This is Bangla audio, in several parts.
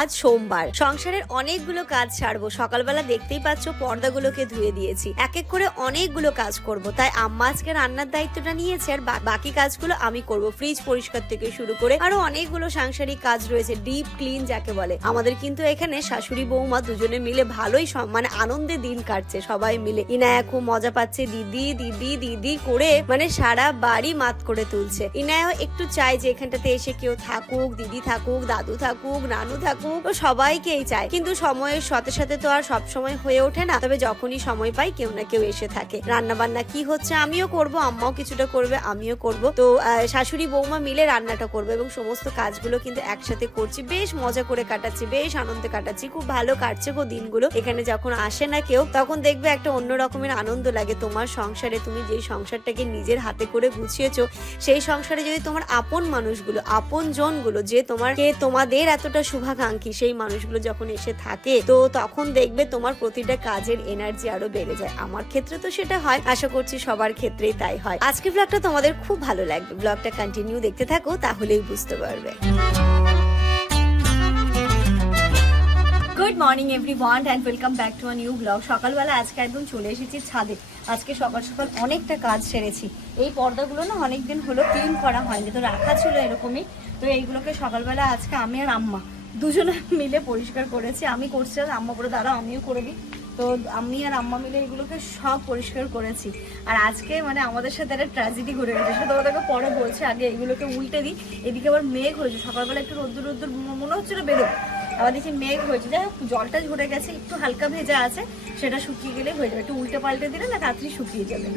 আজ সোমবার। সংসারের অনেকগুলো কাজ ছাড়বো। সকালবেলা দেখতেই পাচ্ছ পর্দাগুলোকে ধুয়ে দিয়েছি। এক এক করে অনেকগুলো কাজ করব। তাই আম্মা আজকে রান্নার দায়িত্বটা নিয়েছে আর বাকি কাজগুলো আমি করব। ফ্রিজ পরিষ্কার থেকে শুরু করে আরও অনেকগুলো সাংসারিক কাজ রয়েছে। ডিপ ক্লিন যাকে বলে। আমাদের কিন্তু এখানে শাশুড়ি, বৌমা দুজনে মিলে ভালোই মানে আনন্দে দিন কাটছে সবাই মিলে। ইনায়া খুব মজা পাচ্ছে। দিদি দিদি দিদি করে মানে সারা বাড়ি মাত করে তুলছে। ইনায়াও একটু চায় যে এখানটাতে এসে কেউ থাকুক, দিদি থাকুক, দাদু থাকুক, নানু থাকুক। ও সবাইকেই চায় কিন্তু সময়ের সাথে সাথে তো আর সব সময় হয়ে ওঠে না। তবে যখনই সময় পাই, কেউ না কেউ এসে থাকে। রান্না বান্না কি হচ্ছে, আমিও করব, আম্মাও কিছুটা করবে, আমিও করব। তো শাশুড়ি, বৌমা মিলে রান্নাটা করবে এবং সমস্ত কাজগুলো কিন্তু একসাথে করছি। বেশ মজা করে কাটাচ্ছি, বেশ আনন্দে কাটাচ্ছি। খুব ভালো কাটছে গো দিনগুলো। এখানে যখন আসে না কেউ, তখন দেখবে একটা অন্য রকমের আনন্দ লাগে। তোমার সংসারে তুমি যেই সংসারটাকে নিজের হাতে করে গুছিয়েছো, সেই সংসারে যদি তোমার আপন মানুষগুলো, আপন জনগুলো, যে তোমার তোমাদের এতটা শুভাকাঙ্ক্ষী সেই মানুষগুলো যখন এসে থাকে, তো তখন দেখবে তোমার প্রতিটা কাজের এনার্জি আরও বেড়ে যায়। আমার ক্ষেত্রে তো সেটা হয়, আশা করছি সবার ক্ষেত্রেই তাই হয়। আজকে ব্লগটা তোমাদের খুব ভালো লাগবে। ব্লগটা কন্টিনিউ দেখতে থাকো, তাহলেই বুঝতে পারবে। Good morning everyone and welcome back to a new blog সকালবেলা আজকে একদম চলে এসেছি ছাদে। আজকে সকাল সকাল অনেকটা কাজ সেরেছি। এই পর্দাগুলো না অনেকদিন হলো ক্লিন করা হয়নি, তো রাখা ছিল এরকমই। তো এইগুলোকে সকালবেলা আজকে আমি আর আম্মা দুজনে মিলে পরিষ্কার করেছি। আমি করছিলাম আম্মা করে দাঁড়াও, আমিও করে দিই। তো আমি আর আম্মা মিলে এগুলোকে সব পরিষ্কার করেছি। আর আজকে মানে আমাদের সাথে একটা ট্র্যাজেডি ঘটে গেছে। সেটা তোমাদেরকে পরে বলছে, আগে এগুলোকে উল্টে দিই। এদিকে আবার মেঘ হয়েছে। সকালবেলা একটু রোদ্দুর রোদ্দুর মনে হচ্ছিল বেরো আবার দেখি মেঘ হয়েছে। যাই হোক, জলটা ঝরে গেছে, একটু হালকা ভেজা আছে, সেটা শুকিয়ে গেলে হয়ে যাবে। একটু উল্টে পাল্টে দিলে না, তাড়াতাড়ি শুকিয়ে যাবে।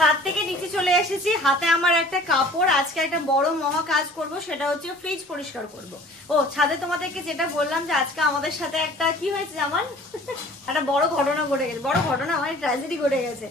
ছাদ থেকে নিচে চলে এসেছি। হাতে আমার একটা কাপড়, আজকে একটা বড় মহা কাজ করব, সেটা হচ্ছে ফ্রিজ পরিষ্কার করব। ও, ছাদে তোমাদেরকে যেটা বললাম যে আজকে আমাদের সাথে একটা কি হয়েছে আমার একটা বড় ঘটনা ঘটে গেছে, বড় ঘটনা আমার ট্র্যাজেডি ঘটে গেছে।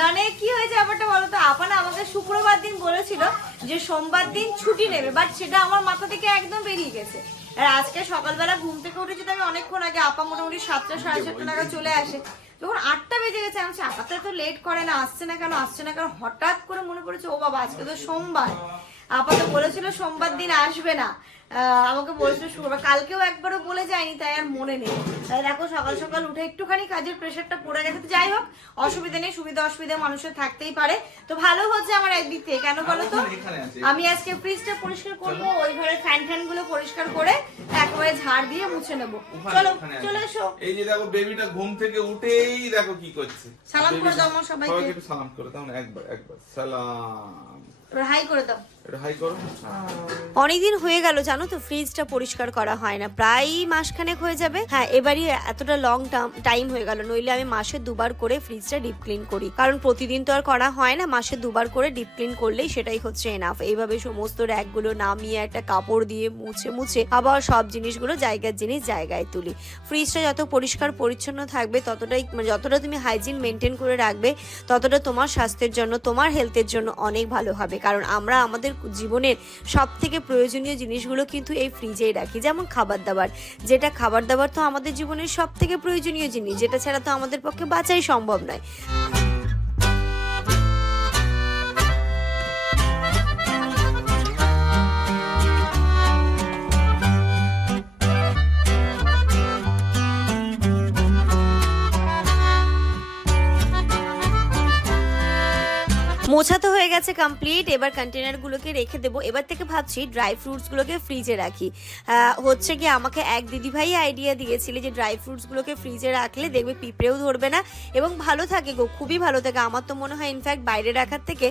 মানে কি হয়েছে ব্যাপারটা বলো তো? আপানা আমাকে শুক্রবার দিন বলেছিল যে সোমবার দিন ছুটি নেবে বাট সেটা আমার মাথা থেকে একদম বেরিয়ে গেছে। আর আজকে সকালবেলা ঘুম থেকে উঠেছি তো আমি অনেকক্ষণ আগে আপা মোটামুটি সাতটা, সাড়ে সাতটা নাগাদ চলে আসে যখন আটটা বেজে গেছে, আমি আপাতত লেট করে না, আসছে না কেন? আসছে না কেন? হঠাৎ করে মনে পড়েছে, ও বাবা, আজকে তো সোমবার। আপা তো বলেছিল সোমবার দিন আসবে না। আমাকে বলেছিল শুক্রবার। কালকেও একবারও বলে যায়নি তাই আর মনে নেই। তাই দেখো সকাল সকাল উঠে একটুখানি কাজের প্রেশারটা পড়ে গেছে। তো যাই হোক অসুবিধা নেই সুবিধা অসুবিধা মানুষের থাকতেই পারে। তো ভালো হচ্ছে আমার একদিক থেকে। কেন বলো তো? আমি আজকে ফ্রিজটা পরিষ্কার করব ওই ঘরে ফ্যান ফ্যানগুলো পরিষ্কার করে একেবারে ঝাড় দিয়ে মুছে নেব। চলো চলে এসো। এই যে দেখো বেবিটা ঘুম থেকে উঠেই দেখো কি করছে। সালাম করে দাও সবাইকে। সবাইকে সালাম করে দাও না একবার একবার। সালাম। হাই করে দাও। অনেকদিন হয়ে গেল, জানো তো ফ্রিজটা পরিষ্কার করা হয় না। প্রায় মাসখানেক হয়ে যাবে। হ্যাঁ এবারই এতটা লং টাইম হয়ে গেল, নইলে আমি মাসে দুবার করে ফ্রিজটা ডিপ ক্লিন করি। কারণ প্রতিদিন তো আর করা হয় না, মাসে দুবার করে ডিপ ক্লিন করলেই সেটাই হচ্ছে এনাফ এইভাবে সমস্ত র্যাকগুলো নামিয়ে একটা কাপড় দিয়ে মুছে মুছে আবার সব জিনিসগুলো জায়গার জিনিস জায়গায় তুলি। ফ্রিজটা যত পরিষ্কার পরিচ্ছন্ন থাকবে, ততটাই মানে যতটা তুমি হাইজিন মেনটেন করে রাখবে, ততটা তোমার স্বাস্থ্যের জন্য, তোমার হেলথের জন্য অনেক ভালো হবে। কারণ আমরা আমাদের জীবনের সব থেকে প্রয়োজনীয় জিনিসগুলো কিন্তু এই ফ্রিজেই রাখি, যেমন খাবার দাবার। যেটা খাবার দাবার তো আমাদের জীবনের সব থেকে প্রয়োজনীয় জিনিস, যেটা ছাড়া তো আমাদের পক্ষে বাঁচাই সম্ভব নয়। মোছা তো হয়ে গেছে কমপ্লিট এবার কন্টেনারগুলোকে রেখে দেবো। এবার থেকে ভাবছি ড্রাই ফ্রুটসগুলোকে ফ্রিজে রাখি। হচ্ছে কি, আমাকে এক দিদিভাই আইডিয়া দিয়েছিলে যে ড্রাই ফ্রুটসগুলোকে ফ্রিজে রাখলে দেখবে পিঁপড়েও ধরবে না এবং ভালো থাকে গো, খুবই ভালো থাকে। আমার তো মনে হয় ইনফ্যাক্ট বাইরে রাখার থেকে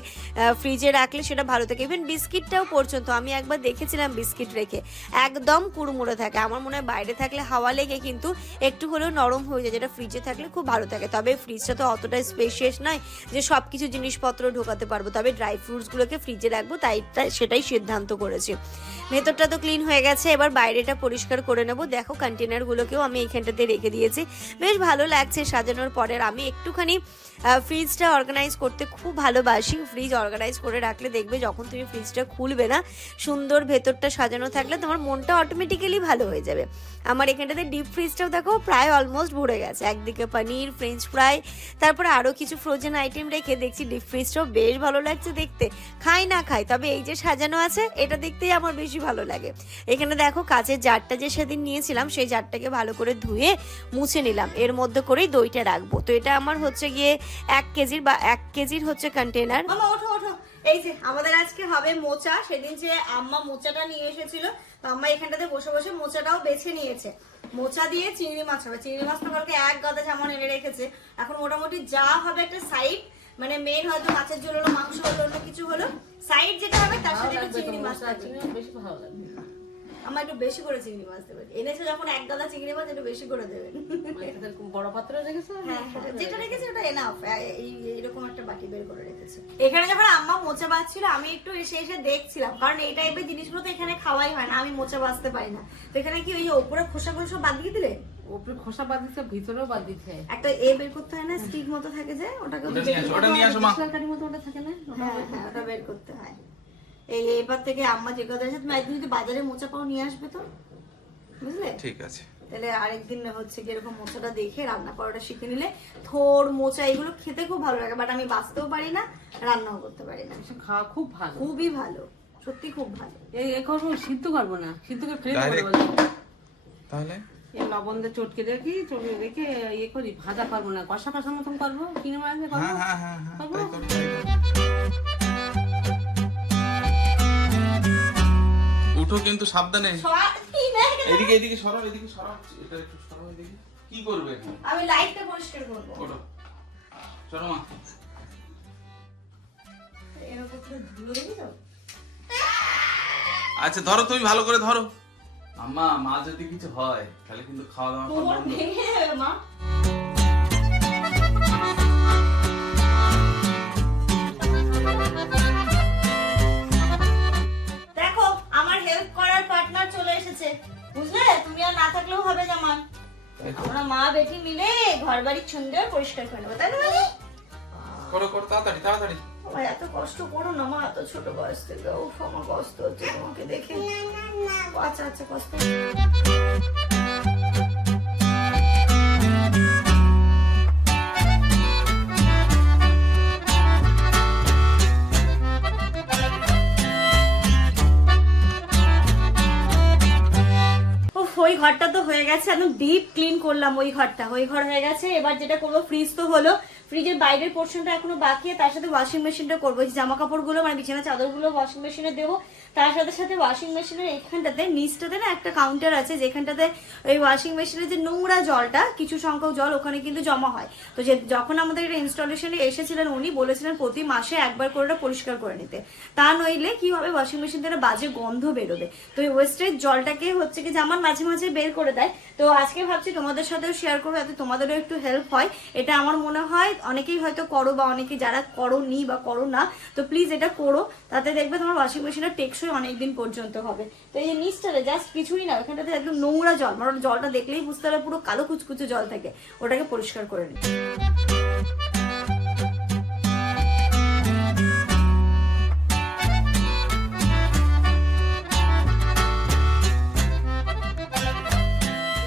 ফ্রিজে রাখলে সেটা ভালো থাকে। ইভেন বিস্কিটটাও পর্যন্ত। আমি একবার দেখেছিলাম বিস্কিট রেখে। একদম কুড়মুড়ে থাকে। আমার মনে হয় বাইরে থাকলে হাওয়া লেগে কিন্তু একটু হলেও নরম হয়ে যায়। যেটা ফ্রিজে থাকলে খুব ভালো থাকে। তবে ফ্রিজটা তো অতটা স্পেশিয়াস নয় যে সব কিছু জিনিসপত্র ঢোকাতে শুকাতে পারব। তবে ড্রাই ফ্রুটসগুলোকে ফ্রিজে রাখব, তাই সেটাই সিদ্ধান্ত করেছি। ভেতরটা তো ক্লিন হয়ে গেছে, এবার বাইরেটা পরিষ্কার করে নেব। দেখো কন্টেনারগুলোকেও আমি এখানটাতে রেখে দিয়েছি। বেশ ভালো লাগছে সাজানোর পরের আমি একটুখানি ফ্রিজটা অর্গানাইজ করতে খুব ভালোবাসি। ফ্রিজ অর্গানাইজ করে রাখলে দেখবে যখন তুমি ফ্রিজটা খুলবে না, সুন্দর ভেতরটা সাজানো থাকলে তোমার মনটা অটোমেটিক্যালি ভালো হয়ে যাবে। আমার এখানটাতে ডিপ ফ্রিজটাও দেখো প্রায় অলমোস্ট ভরে গেছে। একদিকে পনির ফ্রেঞ্চ ফ্রাই তারপরে আরও কিছু ফ্রোজেন আইটেম রেখে দেখছি। ডিপ ফ্রিজটাও বেশ ভালো লাগছে দেখতে। খাই না খাই, তবে এই যে সাজানো আছে, এটা দেখতেই আমার বেশি ভালো লাগে। এখানে দেখো কাচের জারটা যে সেদিন নিয়েছিলাম, সেই জারটাকে ভালো করে ধুয়ে মুছে নিলাম। এর মধ্যে করেই দইটা রাখব। তো এটা আমার হচ্ছে গিয়ে এক কেজির বা এক কেজির হচ্ছে কন্টেনার মামা ওঠো ওঠো। এই যে আমাদের আজকে হবে মোচা। সেদিন যে আম্মা মোচাটা নিয়ে এসেছিল তো আম্মা এখানটাতে বসে বসে মোচাটাও বেছে নিয়েছে। মোচা দিয়ে চিংড়ি মাছ হবে। চিংড়ি মাছটা কালকে এক গাদা যেমন এনে রেখেছে। এখন মোটামুটি যা হবে একটা সাইড মানে মেন হয়তো মাছের ঝোল হলো মাংস হলো অন্য কিছু হলো সাইড যেটা হবে তার সাথে চিংড়ি মাছ বেশি ভালো লাগবে। আমার একটু বেশি করে চিংড়ি মাছ দেবেন। এনেছে যখন এক গাদা চিংড়ি মাছ একটু বেশি করে দেবেন। এটা এরকম বড় পাত্রে রেখেছো হ্যাঁ, হ্যাঁ, যেটা রেখেছে ওটা এনাফ এইরকম একটা বাটি বের করে রেখেছে। এখানে যখন আম্মা মোচা বাজছিল আমি একটু এসে এসে দেখছিলাম। কারণ এই টাইপের জিনিসগুলো তো এখানে খাওয়াই হয় না আমি মোচা বাঁচতে পারি না। তো এখানে কি ওই ওপরে খোসাগুলো সব বাদ দিয়ে দিলে? উপরে খোসা বাদ দিচ্ছে ভিতরেও বাদ দিচ্ছে একটা এ বের করতে হয় না স্টিক মতো থাকে যে ওটাকে ওটা নিয়ে আসো ওটা নিয়ে আসো মা। মতো ওটা থাকে না? হ্যাঁ হ্যাঁ ওটা বের করতে হয়। এই এবার থেকে আম্মা যে কথা আছে তুমি একদিন যদি বাজারে মোচা পাও নিয়ে আসবে তো? বুঝলে? ঠিক আছে। তাহলে আরেকদিন হচ্ছে কি এরকম মোচাটা দেখে রান্না করাটা শিখে নিলে থোর মোচা এগুলো খেতে খুব ভালো লাগে বাট আমি বাঁচতেও পারি না রান্নাও করতে পারি না। খাওয়া খুব ভালো। খুবই ভালো সত্যি খুব ভালো। এই এ করব সিদ্ধ করব না সিদ্ধ করে ফেলে? দেবো তাহলে? এই লবণ দিয়ে চটকে রেখি চটকে রেখে ইয়ে করি ভাজা করব না কষা কষা মতন করব কিনে মাঝে হ্যাঁ করব? হ্যাঁ হ্যাঁ হ্যাঁ করব? উঠো কিন্তু সাবধানে। এদিকে এদিকে সরাও এদিকে সরাও। এটা একটু সরাও এদিকে। কি করবে আমি লাইটটা পরিষ্কার করব। ওঠো। চলো মা। আচ্ছা ধরো তুমি ভালো করে ধরো। আম্মা মা যদি কিছু হয় তাহলে কিন্তু খাওয়া দাওয়া মা। চলে বুঝলে? তুমি আর না থাকলেও হবে জামান আমরা মা বেটি মিলে ঘর বাড়ি সুন্দর পরিষ্কার করে নেব তাই না মানে করো করো তাড়াতাড়ি তাড়াতাড়ি। এত কষ্ট করো না মা এত ছোট বয়স থেকে। উফ আমার কষ্ট হচ্ছে তোমাকে দেখে। আচ্ছা আচ্ছা কষ্ট গেছে, একদম ডিপ ক্লিন করলাম ওই ঘরটা। ওই ঘর হয়ে গেছে, এবার যেটা করব ফ্রিজ তো হলো ফ্রিজের বাইরের পোর্শনটা এখনও বাকি তার সাথে ওয়াশিং মেশিনটা করব। জামা কাপড়গুলো মানে বিছানা চাদরগুলো ওয়াশিং মেশিনে দেবো। তার সাথে সাথে ওয়াশিং মেশিনের এখানটাতে, নিচটাতে না একটা কাউন্টার আছে, যেখানটাতে ওই ওয়াশিং মেশিনের যে নোংরা জলটা, কিছু সংখ্যক জল ওখানে কিন্তু জমা হয়। তো যে যখন আমাদের এটা ইনস্টলেশনে এসেছিলেন উনি, বলেছিলেন প্রতি মাসে একবার করে ওটা পরিষ্কার করে নিতে। তা নইলে কি হবে ওয়াশিং মেশিন থেকে বাজে গন্ধ বেরোবে। তো এই ওয়েস্টেজ জলটাকে হচ্ছে কি জামার মাঝে মাঝে বের করে দেয়। তো আজকে ভাবছি তোমাদের সাথেও শেয়ার করব, যাতে তোমাদেরও একটু হেল্প হয়। এটা আমার মনে হয় অনেকেই হয়তো করো বা অনেকে যারা করো নি বা করো না, তো প্লিজ এটা করো, তাতে দেখবে তোমার ওয়াশিং মেশিনটা টেকসই অনেকদিন পর্যন্ত হবে। তো এই নিচটাতে জাস্ট কিছুই না ওখানটাতে একদম নোংরা জল মানে জলটা দেখলেই বুঝতে পারবে পুরো কালো কুচকুচে জল থাকে, ওটাকে পরিষ্কার করে নিতে।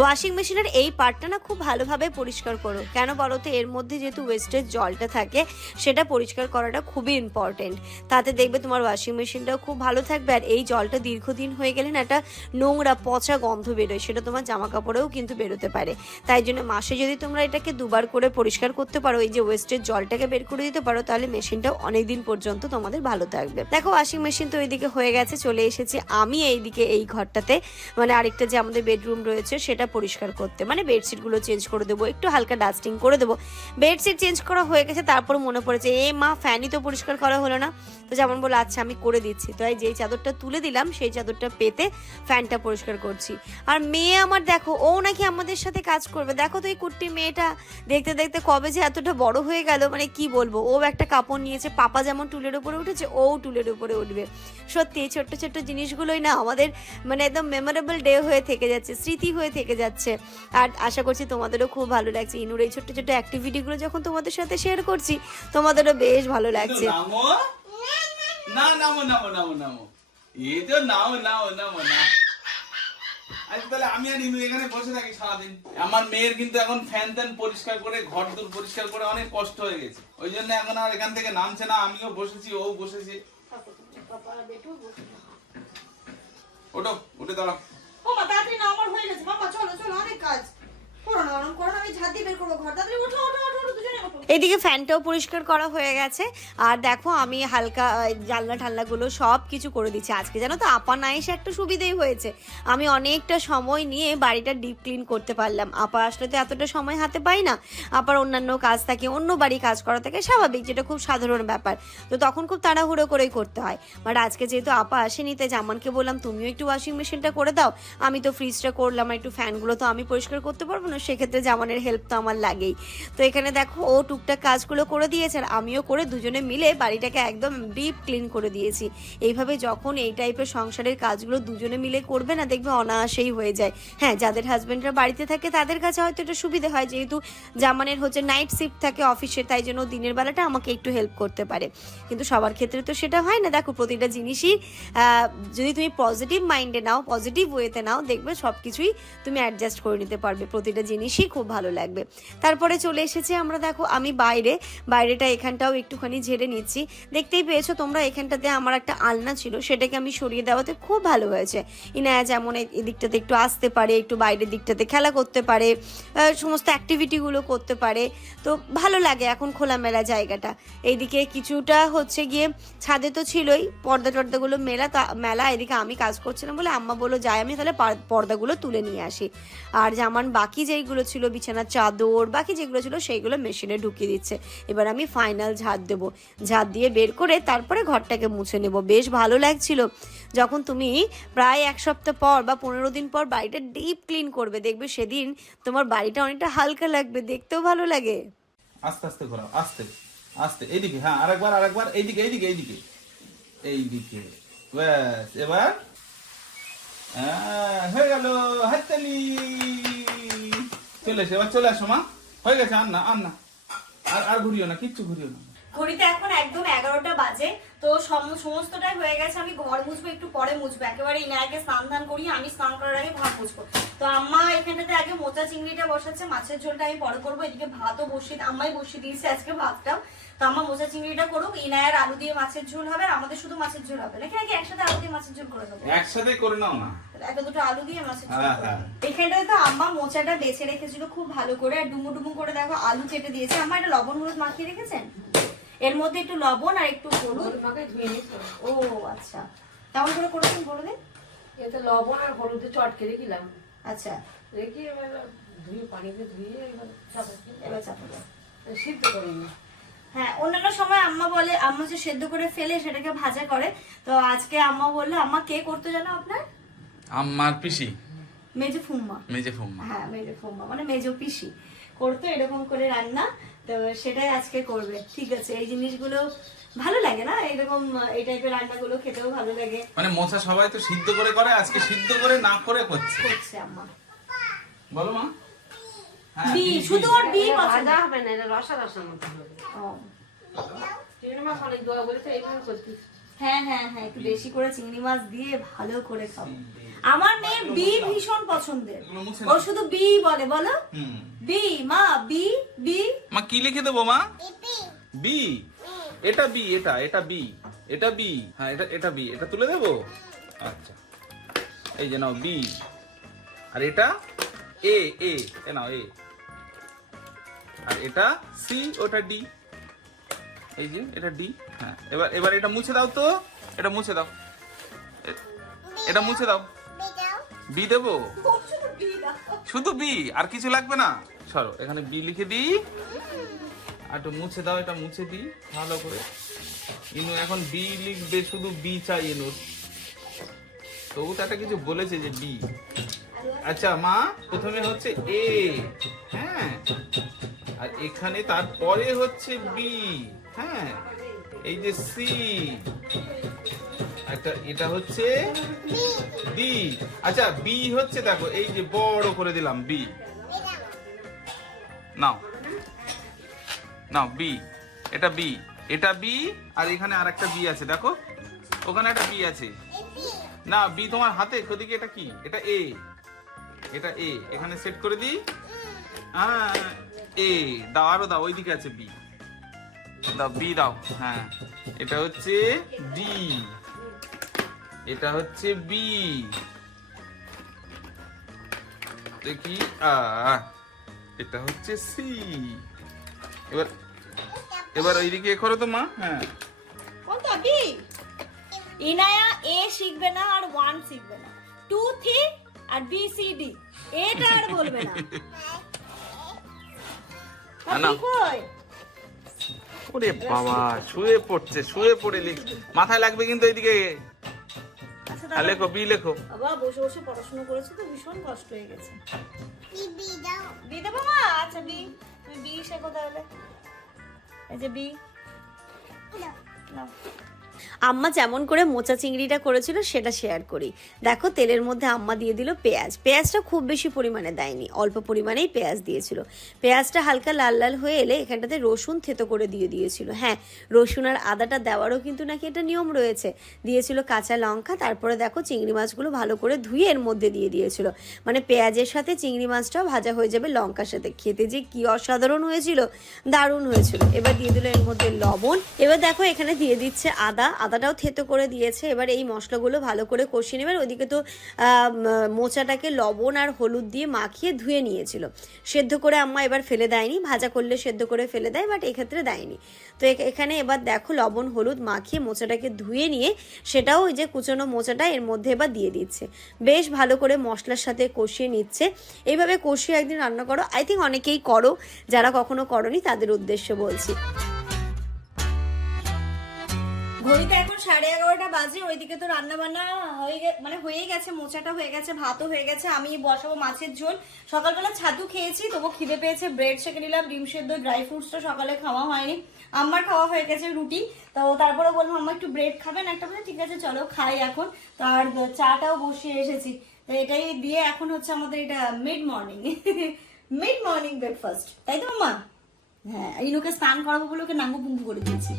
ওয়াশিং মেশিনের এই পার্টটা না খুব ভালোভাবে পরিষ্কার করো। কেন বলো তো? এর মধ্যে যেহেতু ওয়েস্টেজ জলটা থাকে, সেটা পরিষ্কার করাটা খুবই ইম্পর্টেন্ট তাতে দেখবে তোমার ওয়াশিং মেশিনটাও খুব ভালো থাকবে আর এই জলটা দীর্ঘদিন হয়ে গেলে না একটা নোংরা, পচা গন্ধ বেরোয়, সেটা তোমার জামা কাপড়েও কিন্তু বেরোতে পারে। তাই জন্য মাসে যদি তোমরা এটাকে দুবার করে পরিষ্কার করতে পারো, এই যে ওয়েস্টের জলটাকে বের করে দিতে পারো, তাহলে মেশিনটাও অনেক দিন পর্যন্ত তোমাদের ভালো থাকবে। দেখো, ওয়াশিং মেশিন তো ওইদিকে হয়ে গেছে, চলে এসেছি আমি এইদিকে, এই ঘরটাতে। মানে আরেকটা যে আমাদের বেডরুম রয়েছে, সেটা পরিষ্কার করতে। মানে বেডশিটগুলো চেঞ্জ করে দেবো, একটু হালকা ডাস্টিং করে দেবো। বেডশিট চেঞ্জ করা হয়ে গেছে, তারপর মনে পড়েছে, এ মা ফ্যানই তো পরিষ্কার করা হলো না। তো যেমন বলে আচ্ছা আমি করে দিচ্ছি। তো এই যেই চাদরটা তুলে দিলাম, সেই চাদরটা পেতে ফ্যানটা পরিষ্কার করছি। আর মেয়ে আমার দেখো, ও নাকি আমাদের সাথে কাজ করবে। দেখো তো এই কুট্টি মেয়েটা, দেখতে দেখতে কবে যে এতটা বড় হয়ে গেল মানে কি বলব? ও একটা কাপড় নিয়েছে, পাপা যেমন টুলের উপরে উঠেছে, ও টুলের উপরে উঠবে। সত্যি, এই ছোট্ট ছোট্ট জিনিসগুলোই না আমাদের মানে একদম মেমোরেবল ডে হয়ে থেকে যাচ্ছে, স্মৃতি হয়ে থেকে যাচ্ছে। আর আশা করছি তোমাদেরও খুব ভালো লাগছে। ইনুর এই ছোট্ট ছোট্ট অ্যাক্টিভিটিগুলো যখন তোমাদের সাথে শেয়ার করছি তোমাদেরও বেশ ভালো লাগছে। না নামো নামো নামো নামো। এই তো নাও নাও নামো না আচ্ছা তাহলে আমি আর ইনু এখানে বসে থাকি সারাদিন। আমার মেয়ের কিন্তু এখন ফ্যান ট্যান পরিষ্কার করে ঘর দূর পরিষ্কার করে অনেক কষ্ট হয়ে গেছে। ওই জন্য এখন আর এখান থেকে নামছে না আমিও বসেছি ও বসেছে। ওটো উঠে দাঁড়াও। ও মা তাড়াতাড়ি না আমার হয়ে গেছে। মামা চলো চলো অনেক কাজ। এদিকে ফ্যানটাও পরিষ্কার করা হয়ে গেছে। আর দেখো, আমি হালকা জানলা ঠাল্লাগুলো সব কিছু করে দিচ্ছি আজকে। জানো তো, আপা না এসে একটা সুবিধেই হয়েছে। আমি অনেকটা সময় নিয়ে বাড়িটা ডিপ ক্লিন করতে পারলাম। আপা আসলে তো এতটা সময় হাতে পাই না। আপার অন্যান্য কাজ থাকে, অন্য বাড়ি কাজ করা থাকে, স্বাভাবিক, যেটা খুব সাধারণ ব্যাপার। তো তখন খুব তাড়াহুড়ো করেই করতে হয়। বাট আজকে যেহেতু আপা আসেনি, তাই জামানকে বললাম, তুমিও একটু ওয়াশিং মেশিনটা করে দাও। আমি তো ফ্রিজটা করলাম একটু ফ্যানগুলো তো আমি পরিষ্কার করতে পারব না। সেক্ষেত্রে জামানের হেল্প তো আমার লাগেই। তো এখানে দেখো, ও টুকটাক কাজগুলো করে দিয়েছে আর আমিও করে দুজনে মিলে বাড়িটাকে একদম ডিপ ক্লিন করে দিয়েছি। এইভাবে যখন এই টাইপের সংসারের কাজগুলো দুজনে মিলে করবে না, দেখবে অনায়াসেই হয়ে যায়। হ্যাঁ যাদের হাজব্যান্ডরা বাড়িতে থাকে, তাদের কাছে হয়তো এটা সুবিধা হয়, যেহেতু জামানের হচ্ছে নাইট শিফট থাকে অফিসে তাই জন্য দিনের বেলাটা আমাকে একটু হেল্প করতে পারে। কিন্তু সবার ক্ষেত্রে তো সেটা হয় না। দেখো, প্রতিটা জিনিসই যদি তুমি পজিটিভ মাইন্ডে নাও পজিটিভ ওয়েতে নাও, দেখবে সব কিছুই তুমি অ্যাডজাস্ট করে নিতে পারবে। প্রতিটা জিনিসই খুব ভালো লাগবে। তারপরে চলে এসেছে আমরা দেখো, আমি বাইরে, বাইরেটা এখানটাও একটুখানি ঝেড়ে নিচ্ছি। দেখতেই পেয়েছ তোমরা এখানটাতে আমার একটা আলনা ছিল, সেটাকে আমি সরিয়ে দেওয়াতে খুব ভালো হয়েছে। ইনায়া যেমন এই দিকটাতে একটু আসতে পারে, একটু বাইরের দিকটাতে খেলা করতে পারে সমস্ত অ্যাক্টিভিটিগুলো করতে পারে। তো ভালো লাগে এখন খোলামেলা জায়গাটা। এইদিকে কিছুটা হচ্ছে গিয়ে ছাদে তো ছিলই পর্দা টর্দাগুলো মেলা মেলা, এদিকে আমি কাজ করছিলাম বলে আম্মা বলল, যাই আমি তাহলে পর্দাগুলো তুলে নিয়ে আসি। আর যেমন বাকি যেইগুলো ছিল বিছানার চাদর বাকি যেগুলো ছিল সেইগুলো মেশিনে ঢুকিয়ে দিচ্ছে। এবার আমি ফাইনাল ঝাড় দেবো। ঝাড় দিয়ে বের করে তারপরে ঘরটাকে মুছে নেব। বেশ ভালো লাগছিল। যখন তুমি প্রায় এক সপ্তাহ পর বা পনেরো দিন পর বাড়িটা ডিপ ক্লিন করবে দেখবে সেদিন তোমার বাড়িটা অনেকটা হালকা লাগবে। দেখতেও ভালো লাগে। আস্তে আস্তে ঘোরাও আস্তে আস্তে। এইদিকে হ্যাঁ আরেকবার আরেকবার। এইদিকে এইদিকে এইদিকে। এইদিকে। ব্যাস এবার হ্যাঁ, হয়ে গেল হাততালি। চলে এসে, এবার চলে আসো মা। হয়ে গেছে আর না আর না। আর আর ঘুরিও না, কিচ্ছু ঘুরিও না। ঘড়িতে এখন একদম এগারোটা বাজে তো সমস্তটাই হয়ে গেছে আমি ঘর মুছবো একটু পরে মুছবো। একেবারে ইনায়াকে স্নান ধান করি আমি স্নান করার আগে ভাত মুছবো। তো আম্মা এখানটাতে আগে মোচা চিংড়িটা বসাচ্ছে মাছের ঝোলটা আমি পরে করব এদিকে ভাতও বসিয়ে আম্মাই বসিয়ে দিয়েছে আজকে ভাতটাও। তো আম্মা মোচা চিংড়িটা করুক ইনায়ার আলু দিয়ে মাছের ঝোল হবে আর আমাদের শুধু মাছের ঝোল হবে। নাকি নাকি একসাথে আলু দিয়ে মাছের ঝোল করে দেবো একসাথে করে নাও না। একটা দুটো আলু দিয়ে মাছের ঝোল হ্যাঁ, হ্যাঁ। এখানটাতে তো আম্মা মোচাটা বেছে রেখেছিল খুব ভালো করে আর ডুমু ডুমু করে দেখো আলু কেটে দিয়েছে। আম্মা এটা লবণ হলুদ মাখিয়ে রেখেছেন? এর মধ্যে একটু লবণ আর একটু হলুদ। ও আচ্ছা। কেমন করে করেছেন বলে দিন? এতে লবণ আর হলুদে চটকে রেখিলাম। আচ্ছা। রেখে এবার ধুয়ে পানিতে ধুয়ে এবার চাপাচ্ছি এবার চাপা সিদ্ধ করে হ্যাঁ অন্যান্য সময় আম্মা বলে আম্মা যে সেদ্ধ করে ফেলে সেটাকে ভাজা করে। তো আজকে আম্মা বলল আম্মা কে করতে জানো আপনার? আমার পিসি। মেজো ফুম্মা। মেজে ফুম্মা। হ্যাঁ মেজো ফুম্মা মানে মেজো পিসি। করতো এরকম করে রান্না। তো সেটাই আজকে করবে। ঠিক আছে এই জিনিসগুলো ভালো লাগে না? এরকম এই টাইপের রান্নাগুলো খেতেও ভালো লাগে। মানে মোছা সবাই তো সিদ্ধ করে করে আজকে সিদ্ধ করে না করে করছে। করছে আম্মা। বলো মা। হ্যাঁ, বি শুধু। ওর বি পছন্দ। ভাজা হবে না এটা রসা রসার মতো হবে। ও, চিংড়ি মাছ অনেক দেওয়া বলেছে এইভাবে করছিস হ্যাঁ হ্যাঁ হ্যাঁ একটু বেশি করে চিংড়ি মাছ দিয়ে ভালো করে খাব আমার মেয়ে বি ভীষণ পছন্দের। ও শুধু বি বলে বলো। বি মা বি বি মা কি লিখে দেবো মা? বি এটা বি এটা এটা বি এটা বি হ্যাঁ এটা এটা বি এটা তুলে দেবো? আচ্ছা। এই যে নাও বি আর এটা? এ এ এ নাও এ আর এটা সি ওটা ডি এই যে এটা ডি হ্যাঁ এবার এবার এটা মুছে দাও তো। এটা মুছে দাও। এটা মুছে দাও। বি দেবো? শুধু বি আর কিছু লাগবে না? সরো এখানে বি লিখে দিই। আর একটু মুছে দাও এটা মুছে দিই ভালো করে। ইনু এখন বি লিখবে শুধু বি চাই ইনুর। তবু তো একটা কিছু বলেছে যে বি। আচ্ছা মা প্রথমে হচ্ছে এ। হ্যাঁ। আর এখানে তারপরে হচ্ছে বি। হ্যাঁ। এই যে সি। একটা, এটা হচ্ছে বি আচ্ছা বি হচ্ছে, দেখো, এই যে বড় করে দিলাম বি নাও। নাও বি এটা বি এটা বি আর এখানে আর একটা বি আছে, দেখো। ওখানে একটা বি আছে। না বি তোমার হাতে, ওদিকে এটা কি? এটা এ এটা এ এখানে সেট করে দিই। হ্যাঁ এ দাও, আরও দাও, ওইদিকে আছে বি দাও বি দাও হ্যাঁ। এটা হচ্ছে ডি এটা হচ্ছে বি দেখি আ এটা হচ্ছে সি এবার এবার ওইদিকে এ করো তো মা। হ্যাঁ। কোনটা বি ইনায়া এ শিখবে না আর ওয়ান শিখবে না। টু থ্রি আর বি সি ডি এটা আর বলবে না। না। কই? ওরে বাবা শুয়ে পড়ছে শুয়ে পড়ে লিখ মাথায় লাগবে কিন্তু এইদিকে। আর লেখো বি লেখো। বাবা বসে বসে পড়াশোনা করেছ তো ভীষণ কষ্ট হয়ে গেছে। বি দেবো মা? আচ্ছা বি। তুমি বি শেখো তাহলে। এই যে বি। নাও। আম্মা যেমন করে মোচা চিংড়িটা করেছিল, সেটা শেয়ার করি। দেখো, তেলের মধ্যে আম্মা দিয়ে দিল পেঁয়াজ। পেঁয়াজটা খুব বেশি পরিমাণে দেয়নি, অল্প পরিমাণেই পেঁয়াজ দিয়েছিল। পেঁয়াজটা হালকা লাল লাল হয়ে এলে এখানটাতে রসুন থেতো করে দিয়ে দিয়েছিল। হ্যাঁ রসুন আর আদাটা দেওয়ারও কিন্তু নাকি এটা নিয়ম রয়েছে। দিয়েছিল কাঁচা লঙ্কা, তারপরে দেখো চিংড়ি মাছগুলো ভালো করে ধুয়ে এর মধ্যে দিয়ে দিয়েছিল। মানে পেঁয়াজের সাথে চিংড়ি মাছটাও ভাজা হয়ে যাবে লঙ্কার সাথে। খেতে যে কি অসাধারণ হয়েছিল, দারুণ হয়েছিল। এবার দিয়ে দিল এর মধ্যে লবণ। এবার দেখো এখানে দিয়ে দিচ্ছে আদা আদাটাও থেতো করে দিয়েছে। এবার এই মশলাগুলো ভালো করে কষিয়ে নেবে। আর ওইদিকে তো মোচাটাকে লবণ আর হলুদ দিয়ে মাখিয়ে ধুয়ে নিয়েছিল। সেদ্ধ করে আম্মা এবার ফেলে দেয়নি। ভাজা করলে সেদ্ধ করে ফেলে দেয়, বাট এক্ষেত্রে দেয়নি। তো এখানে এবার দেখো লবণ, হলুদ মাখিয়ে মোচাটাকে ধুয়ে নিয়ে সেটাও ওই যে কুচনো মোচাটা এর মধ্যে এবার দিয়ে দিচ্ছে। বেশ ভালো করে মশলার সাথে কষিয়ে নিচ্ছে। এইভাবে কষিয়ে একদিন রান্না করো। আই থিঙ্ক অনেকেই করো। যারা কখনো করনি তাদের উদ্দেশ্যে বলছি। ঘড়িতে এখন সাড়ে এগারোটা বাজে, ওইদিকে তো রান্না বান্না হয়ে মানে হয়ে গেছে, মোচাটা হয়ে গেছে, ভাতও হয়ে গেছে, আমি বসাবো মাছের ঝোল। সকালবেলা ছাতু খেয়েছি, তবু খিদে পেয়েছে ব্রেড সেকে নিলাম, ডিম সেদ্ধ ড্রাই ফ্রুটস তো সকালে খাওয়া হয়নি। আমার খাওয়া হয়ে গেছে রুটি, তো তারপরে বললাম আমার একটু ব্রেড খাবেন একটা বলে? ঠিক আছে, চলো খাই এখন। তো আর চাটাও বসিয়ে এসেছি। তো এটাই দিয়ে এখন হচ্ছে আমাদের এটা mid morning mid morning breakfast তাই তো মা হ্যাঁ ইনুকে স্নান করাবো বলে ওকে নাঙ্গু পুঙ্গু করে দিয়েছি।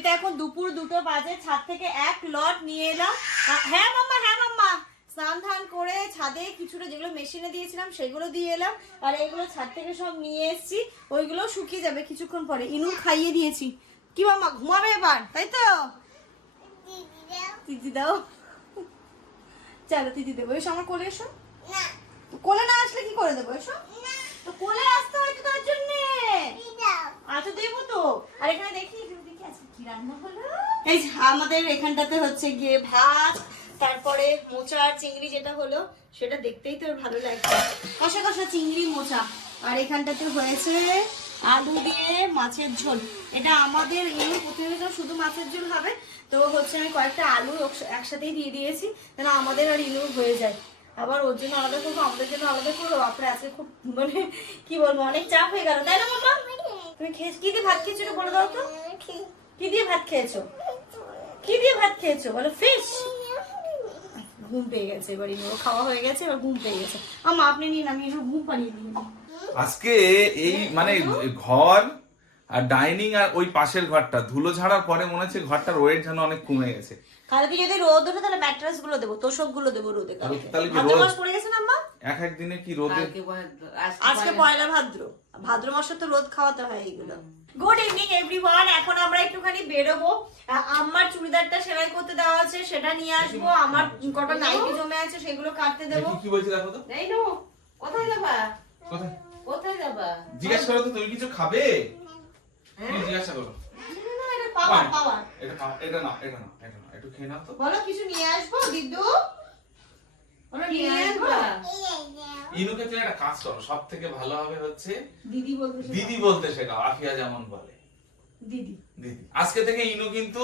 ঘড়িতে এখন দুপুর দুটো বাজে ছাদ থেকে এক লট নিয়ে এলাম। হ্যাঁ মাম্মা হ্যাঁ মাম্মা। স্নান ধান করে ছাদে কিছুটা যেগুলো মেশিনে দিয়েছিলাম সেগুলো দিয়ে এলাম। আর এগুলো ছাদ থেকে সব নিয়ে এসেছি। ওইগুলো শুকিয়ে যাবে কিছুক্ষণ পরে। ইনুর খাইয়ে দিয়েছি। কি মাম্মা ঘুমাবে এবার তাই তো? দিদি দাও। চলো দিদি দেবো। এসো আমার কোলে এসো। তো কোলে না আসলে কি করে দেবো? এসো। তো কোলে আসতে হয় তো তার জন্যে। আচ্ছা দেবো তো। আর এখানে দেখি এই আমাদের এখানটাতে হচ্ছে গিয়ে ভাত, তারপরে মোচা আর চিংড়ি যেটা হলো, সেটা দেখতেই তো ভালো লাগছে কষা কষা চিংড়ি মোচা। আর এখানটাতে হয়েছে আলু দিয়ে মাছের ঝোল। এটা আমাদের এই প্রথমে তো শুধু মাছের ঝোল হবে, তো হচ্ছে আমি কয়েকটা আলু একস- একসাথেই দিয়ে দিয়েছি, যেন আমাদের আর ইনুর হয়ে যায়। আবার ওর জন্য আলাদা করব, আমাদের জন্য আলাদা করব। আপনার আজকে খুব মানে কি বলব, অনেক চাপ হয়ে গেল। তাই না মামা তুমি খেয়ে কি দিয়ে ভাত খেয়েছো বলে দাও তো। কি দিয়ে ভাত খেয়েছো? কি দিয়ে ভাত খেয়েছো? বলো ফিশ ঘুম পেয়ে গেছে এবার ইনুর খাওয়া হয়ে গেছে, এবার ঘুম পেয়ে গেছে। আমা আপনি নিন, আমি একটু ঘুম পাড়িয়ে দিই। আজকে এই মানে ঘর আর ডাইনিং আর ওই পাশের ঘরটা, ধুলো ঝাড়ার পরে মনে হচ্ছে ঘরটার ওয়েট যেন অনেক কমে গেছে। কালকে যদি রোদ ওঠে তাহলে ম্যাট্রেসগুলো দেবো তোষকগুলো দেবো রোদে তাহলে কি ভাদ্র রোদ? মাস পড়ে গেছে না আম্মা? এক এক দিনে কি রোদে? আজকে পয়লা ভাদ্র। ভাদ্র মাসে তো রোদ খাওয়াতে হয় এইগুলো। গুড ইভিনিং এভরিওয়ান এখন আমরা একটুখানি বেরোবো। আমার চুড়িদারটা সেলাই করতে দেওয়া আছে সেটা নিয়ে আসব। আমার কটা নাইটি জমে আছে সেগুলো কাটতে দেবো। কি কি বলছে দেখো তো। এই নো কোথায় যাবা? কোথায়? কোথায় যাবা? জিজ্ঞাসা করো তো তুমি কিছু খাবে? হ্যাঁ? তুমি জিজ্ঞাসা করো। না, এটা পাওয়ার পাওয়ার। এটা এটা না এটা না এটা না একটু খেয়ে নাও তো। বলো কিছু নিয়ে আসব? দিদু? নিয়ে আসব? ইনুকে তুমি একটা কাজ করো সব থেকে ভালো হবে হচ্ছে দিদি বলতে দিদি বলতে শেখাও আফিয়া যেমন বলে। দিদি। দিদি। আজকে থেকে ইনু কিন্তু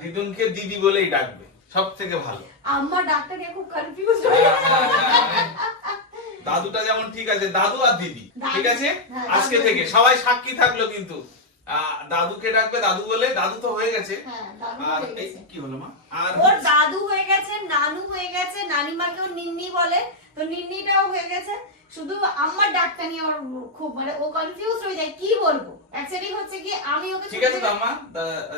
দিদুনকে দিদি বলেই ডাকবে সব থেকে ভালো। আম্মা ডাক্তার খুব কনফিউজ হ্যাঁ, হ্যাঁ, হ্যাঁ, দাদুটা যেমন ঠিক আছে দাদু আর দিদি ঠিক আছে? আজকে থেকে সবাই সাক্ষী থাকল কিন্তু। দাদুকে ডাকবে দাদু বলে দাদু তো হয়ে গেছে। হ্যাঁ আর হয়ে। কি হলো মা? আর ওর দাদু হয়ে গেছে নানু হয়ে গেছে নানিমাকেও নিন্নি বলে। তো নিন্নিটাও হয়ে গেছে। শুধু আমার ডাকটা নিয়ে ওর খুব মানে ও কনফিউজ হয়ে যায় কি বলব? অ্যাকচুয়ালি হচ্ছে কি আমি ওকে ঠিক আছে আম্মা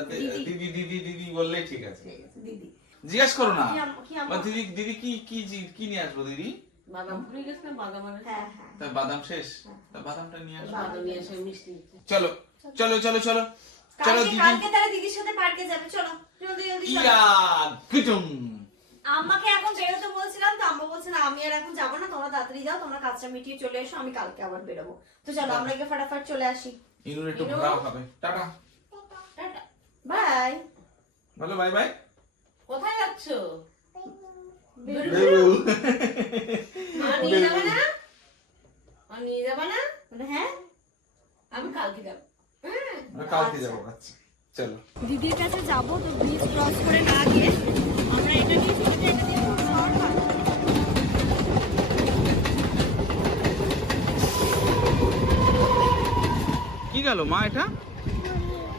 দিদি। দিদি দিদি বললেই ঠিক আছে। দিদি। জিজ্ঞেস করো না। কি কি দিদি দিদি কি কি জি- কি নিয়ে আসব দিদি? বাদাম ভুলে গেছে না বাদাম হ্যাঁ হ্যাঁ। তা বাদাম শেষ? তা বাদামটা নিয়ে আসব। বাদাম নিয়ে এসে মিষ্টি। চলো। চলো চলো চলো। চলো কালকে দিদি। কালকে তাহলে দিদির সাথে পার্কে যাবে চলো। জলদি জলদি। ইয়া গুটুম আম্মাকে এখন বেরোতে বলছিলাম তো আম্মা বলছে না আমি আর এখন যাব না তোমরা তাড়াতাড়ি যাও তোমরা কাজটা মিটিয়ে চলে এসো আমি কালকে আবার বেরোবো। তো চলো আমরা গিয়ে ফাটাফাট চলে আসি। ইনুর একটু। ঘোরাও হবে টাটা। টাটা। বাই। বলো বাই বাই। কোথায় যাচ্ছ? বেবু মা নিয়ে যাবে না? মা নিয়ে যাবে না? হ্যাঁ আমি কালকে যাব। আমরা কালকে যাব আচ্ছা। চলো। দিদির কাছে যাব তো ব্রিজ ক্রস করে না গিয়ে আমরা এটা নিয়ে চলে যাই। কি গেল মা এটা?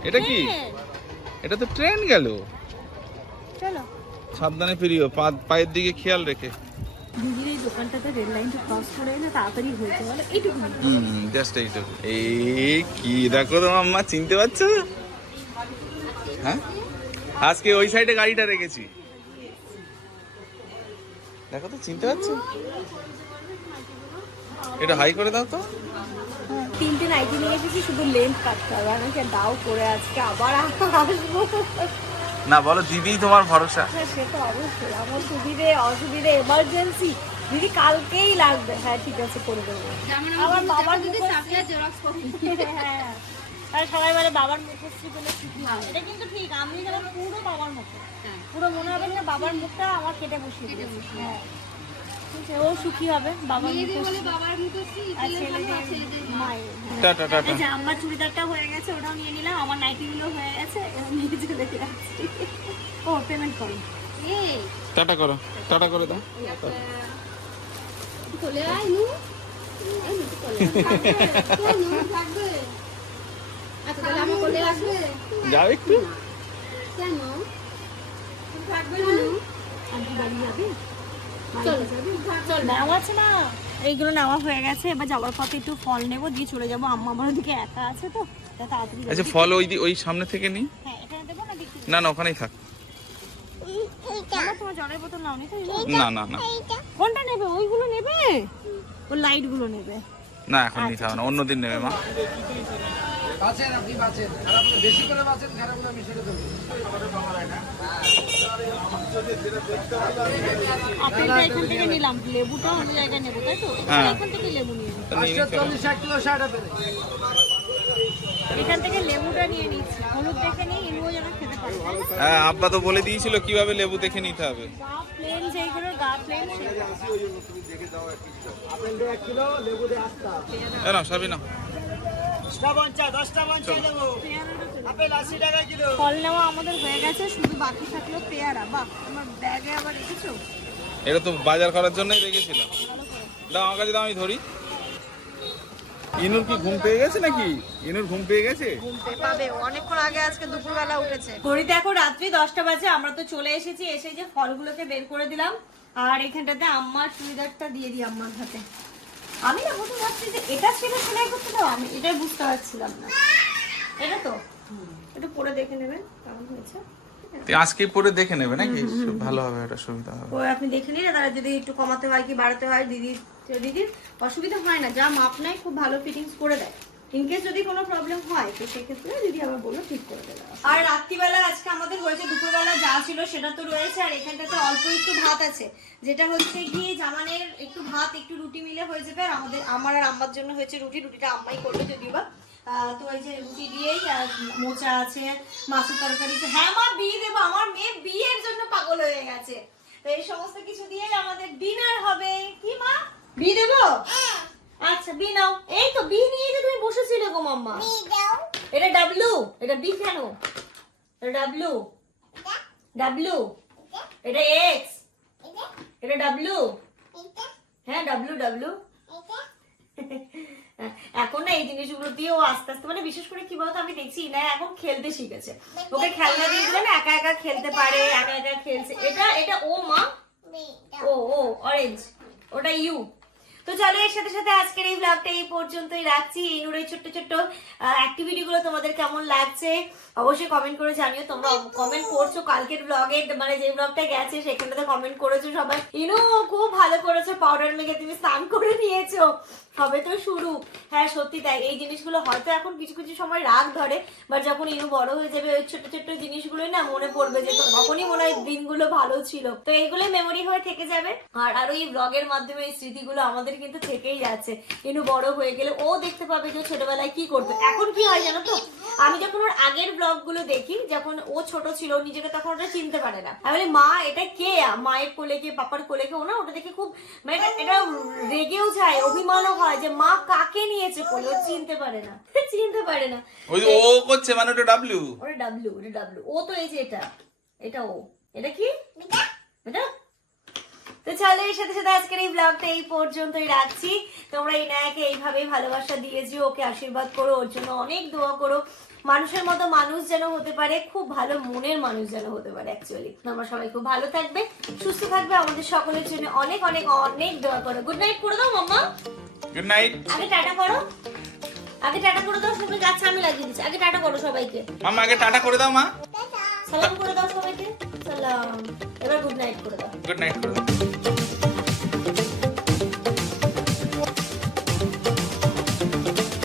এটা কি? এটা তো ট্রেন গেল। চলো। সাবধানে ফিরিও পা পায়ের দিকে খেয়াল রেখে। দিদির দোকানটাতে রেল লাইনটা ক্রস করে না তাড়াতাড়ি হয়েছে বলে এইটুকু হুম জাস্ট এইটুকু। এই কি দেখো তো আম্মা চিনতে পারছ? হ্যাঁ? আজকে ওই সাইডে গাড়িটা রেখেছি। দেখো তো চিনতে পারছ? এটা হাই করে দাও তো। হ্যাঁ, তিনটে নাইটি নিয়ে এসেছি শুধু লেন্থ কাটতে হবে আমাকে দাও করে আজকে আবার আসব। না বলো দিদি তোমার ভরসা। হ্যাঁ সে তো অবশ্যই আমার সুবিধে অসুবিধে এমার্জেন্সি দিদি কালকেই লাগবে। হ্যাঁ ঠিক আছে করে দেবো। আমার বাবার মুখশ্রী হ্যাঁ। আর সবাই বলে বাবার মুখশ্রী বলে শিখি এটা কিন্তু ঠিক আমি যেন পুরো বাবার মুখ পুরো মনে হবে না বাবার মুখটা আমার কেটে বসিয়ে হ্যাঁ। ঠিক ও সুখী হবে বাবার মুখশ্রী হ্যাঁ। আমার চুড়িদারটা হয়ে গেছে ওটাও নিয়ে নিলাম। আমার নাইটিগুলো হয়ে গেছে নিয়ে চলে যাচ্ছি। ও পেমেন্ট করো। টাটা করো টাটা করে দাও। যাও একটু। এইগুলো নেওয়া হয়ে গেছে এবার যাওয়ার পথে একটু ফল নেব দিয়ে চলে যাব। আম্মা আমার ওদিকে একা আছে তো। আচ্ছা ফল ওই ওই সামনে থেকে নি? হ্যাঁ না না ওখানেই থাক। তোমার জলের বোতল নাও তো না না না। কোনটা নেবে? ওইগুলো নেবে? ও লাইটগুলো নেবে। না এখন নিতে হবে না অন্যদিন নেবে মা। বাঁচেন আপনি বাঁচেন। খারাপ বেশি করে বাঁচেন। হ্যাঁ। এখান থেকে লেবুটা নিয়ে নিচ্ছি হলুদ দেখে নিই ইনুও যেন খেতে পারে তাই না? হ্যাঁ আব্বা তো বলে দিয়েছিল কীভাবে লেবু দেখে নিতে হবে। হয়ে আবার রেখেছো এটা তো বাজার করার জন্যই রেখেছিলাম। দাও আমার কাছে দাও আমি ধরি। ইনুর কি ঘুম পেয়ে গেছে নাকি? ইনুর ঘুম পেয়ে গেছে? ঘুমতে পাবে। অনেকক্ষণ আগে আজকে দুপুরবেলা উঠেছে। ঘড়িতে এখন রাত্রি দশটা বাজে আমরা তো চলে এসেছি এসে যে ফলগুলোকে বের করে দিলাম। আর এখানটাতে আম্মার চুড়িদারটা দিয়ে দিই আম্মার হাতে। আমি না প্রথম ভাবছি যে এটা ছিল সেলাই করতে দাও আমি এটাই বুঝতে পারছিলাম না। এটা তো? এটা পরে দেখে নেবেন কেমন হয়েছে। আজকে পরে দেখে নেবে নাকি? ভালো হবে এটা সুবিধা হবে। ও আপনি দেখে নিন তারা যদি একটু কমাতে হয় কি বাড়াতে হয় দিদির দিদির অসুবিধা হয় না যা মাপ নেয় খুব ভালো ফিটিংস করে দেয়। ইনকেস যদি কোনো প্রবলেম হয় তো সেক্ষেত্রে দিদি আবার বলল ঠিক করে দেবে। আর রাত্রিবেলা আজকে আমাদের হয়েছে দুপুরবেলা যা ছিল সেটা তো রয়েছে আর এখানটাতে অল্প একটু ভাত আছে। যেটা হচ্ছে কি জামানের একটু ভাত একটু রুটি মিলে হয়ে যাবে আর আমাদের আমার আর আম্মার জন্য হয়েছে রুটি রুটিটা আম্মাই করবে যদিও বা তো এই যে রুটি দিয়েই আর মোচা আছে মাছের তরকারি হ্যাঁ মা বিয়ে দেবো আমার মেয়ে বিয়ের জন্য পাগল হয়ে গেছে। তো এই সমস্ত কিছু দিয়েই আমাদের ডিনার হবে। কি মা? বি দেবো? আচ্ছা বি নাও। এই তো বি নিয়ে যে তুমি বসেছিলে গো মাম্মা। এটা ডাব্লু এটা বি কেন? এটা ডাব্লু ডাব্লু এটা এক্স এটা? ডাব্লু হ্যাঁ ডাব্লু ডাব্লু এখন না এই জিনিসগুলো দিয়ে ও আস্তে আস্তে মানে বিশেষ করে কি বলতো, আমি দেখছি না এখন খেলতে শিখেছে। ওকে খেলনা দিয়ে দিলে না একা একা খেলতে পারে, একা একা খেলছে। এটা এটা ও মা? ও ও অরেঞ্জ ওটা ইউ। তো চলো, এর সাথে সাথে আজকের এই ব্লগটা এই পর্যন্তই রাখছি। এই নুরের ছোট্ট ছোট্ট অ্যাক্টিভিটি গুলো তোমাদের কেমন লাগছে, অবশ্যই কমেন্ট করে জানিও। তোমরা কমেন্ট করছ কালকের ব্লগে মানে যে ব্লগটা গেছে সেখানটাতে কমেন্ট করেছ সবাই। ইনু, খুব ভালো করেছ পাউডার মেখে তুমি স্নান করে নিয়েছো। সবে তো শুরু। হ্যাঁ সত্যি তাই। এই জিনিসগুলো হয়তো এখন কিছু কিছু সময় রাগ ধরে বাট যখন ইনু বড় হয়ে যাবে ওই ছোট ছোট জিনিসগুলোই না মনে পড়বে যে তখনই মনে হয় দিনগুলো ভালো ছিল। তো এইগুলো মেমোরি হয়ে থেকে যাবে। আর আরও এই ব্লগের মাধ্যমে এই স্মৃতিগুলো আমাদের কিন্তু থেকেই যাচ্ছে। ইনু বড় হয়ে গেলে ও দেখতে পাবে যে ছোটবেলায় কি করতো। এখন কি হয় জানো তো? আমি যখন ওর আগের ব্লগগুলো দেখি যখন ও ছোট ছিল নিজেকে তখন ওটা চিনতে পারে না। আমি বলি, মা এটা কে? মায়ের কোলে কে? পাপার কোলে কে? ও না ওটা দেখে খুব মানে এটা রেগেও যায় অভিমানও হয় যে মা কাকে নিয়েছে কোলে? ও চিনতে পারে না। চিনতে পারে না। ওই ও করছে মানে ওটা ডাব্লিউ ওটা ডাব্লিউ ওটা ডাব্লিউ ও তো এই যে এটা। এটা ও। এটা কি? এটা? তো চলো এর সাথে সাথে আজকের এই ব্লগটা এই পর্যন্তই রাখছি। তোমরা ইনায়াকে এইভাবেই ভালোবাসা দিয়েছ ওকে আশীর্বাদ করো ওর জন্য অনেক দোয়া করো। মানুষের মতো মানুষ যেন হতে পারে খুব ভালো মনের মানুষ যেন হতে পারে অ্যাকচুয়ালি তোমরা সবাই খুব ভালো থাকবে সুস্থ থাকবে আমাদের সকলের জন্য অনেক অনেক অনেক দোয়া করো। গুড নাইট করে দাও মাম্মা। গুড নাইট আগে টাটা করো। আগে টাটা করে দাও সবাই গাছ আমি লাগিয়ে দিচ্ছি। আগে টাটা করো সবাইকে। মামা আগে টাটা করে দাও মা। সালাম করে দাও সবাইকে। সালাম। এবার গুড নাইট করে দাও। গুড নাইট করে দাও।